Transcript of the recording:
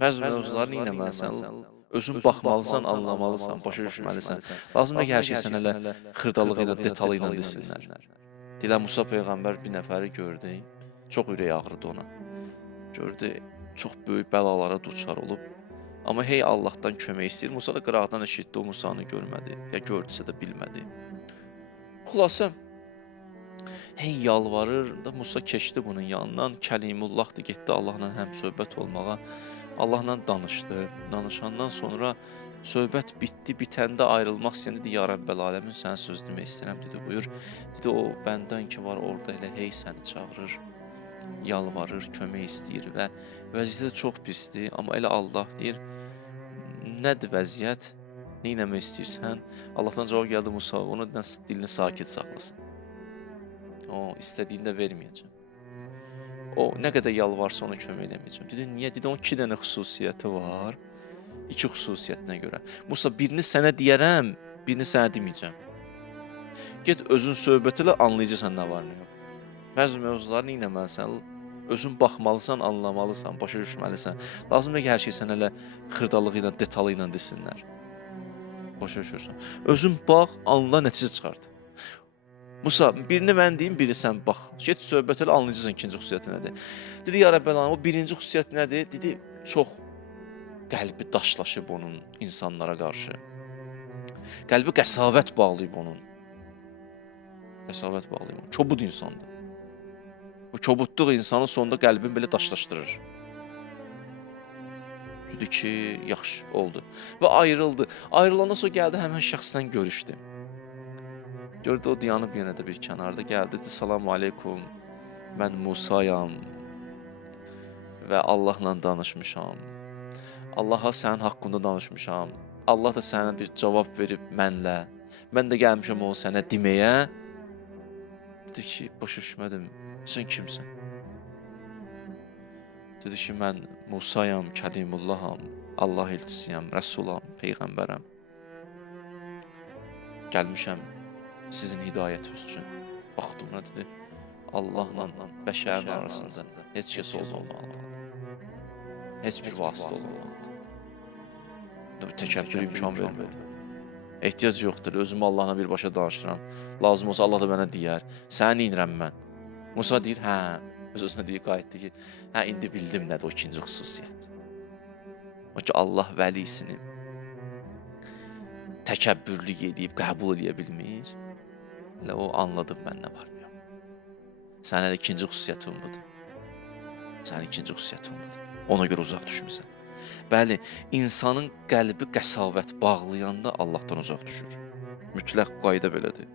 Bəzi mövzuları neynəməlisən, özün baxmalısan, anlamalısan, başa düşməlisən. Lazım deyil ki, hər şey sən elə xırdalığı ilə, detalı ilə desinlər. Dilə Musa Peyğəmbər bir nəfəri gördü, çox ürək ağrıdı ona. Gördü, çox böyük bəlalara duçar olub. Amma hey Allahdan kömək istəyir. Musa da qıraqdan eşitdi, o Musanı görmədi. Ya gördüsə də bilmədi. Xülasə, hey yalvarır da Musa keçdi bunun yanından. Kəlimullahdır, getdi Allahla həm söhbət olmağa. Allahla danışdı. Danışandan sonra söhbət bitdi. Bitəndə ayrılmaq istəyəndə dedi, ya Rəbbəl aləmin sənə söz demək istəyirəm, dedi, buyur. Dedi, o bəndən ki var orada elə hey səni çağırır, yalvarır, kömək istəyir və vəziyyəti çox pisdir. Amma elə Allah deyir, nədir vəziyyət, neynəmək istəyirsən? Allahdan cavab gəldi Musa, ona dilini sakit saxlasın. O, istədiyində verməyəcəm. O, nə qədər yalvarsa ona kömək edəməyəcəm. Dedi, niyə? Dedi, onun 2 dənə xüsusiyyəti var. 2 xüsusiyyətinə görə. Musa, birini sənə deyərəm, birini sənə deməyəcəm. Get, özün söhbət elə, anlayacaqsan nə var, nə yox. Bəzi mövzuları neynəməlisən, özün baxmalısan, anlamalısan, başa düşməlisən. Lazım deyil ki, hər şey sən elə xırdalığı ilə, detalı ilə desinlər. Başa düşürsən. Özün bax, anla, nəticə çıxart. Musa, birini mən deyim, biri sən bax. Get, söhbət elə, anlayacaqsan ikinci xüsusiyyəti nədir. Dedi, ya Rəbbəl aləmin, o birinci xüsusiyyət nədir? Dedi, çox qəlbi daşlaşıb onun insanlara qarşı. Qəlbi qəsavət bağlayıb onun. Qəsavət bağlayıb onun. Kobud insandır. Bu kobudluq insanın sonunda qəlbini belə daşlaşdırır. Dedi ki, yaxşı, oldu. Və ayrıldı. Ayrılandan sonra gəldi, həmən şəxsdən görüşdü. Gördü, o dayanıb yenə də bir kənarda gəldi. Dedi, salamu aleykum, mən Musayam və Allahla danışmışam. Allaha sənin haqqında danışmışam. Allah da sənə bir cavab verib mənlə. Mən də gəlmişəm o sənə deməyə. Dedi ki, başa düşmədim, sən kimsən? Dedi ki, mən Musayam, Kəlimullaham, Allah elçisiyəm, Rəsulam, Peyğəmbərəm. Gəlmişəm sizin hidayətiniz üçün. Baxdım, nə dedi? Allahla bəşərin arasında heç kəs olmamalıdır. Heç bir vasitə olmamalıdır. Təkəbbür imkan vermədi. Ehtiyac yoxdur, özümü Allahla birbaşa danışıram. Lazım olsa Allah da mənə deyər, səni neynirəm mən? Musa deyir, hə, öz-özünə deyir, qayıtdı ki, hə, indi bildim nədir o ikinci xüsusiyyət. O ki, Allah vəlisini təkəbbürlük edib, qəbul edə bilmir. Elə o anladım mən nə var mı yox. Sənin elə ikinci xüsusiyyətin budur. Sənin ikinci xüsusiyyətin budur. Ona görə uzaq düşmüsən. Bəli, insanın qəlbi qəsavət bağlayanda Allahdan uzaq düşür. Mütləq qayda belədir.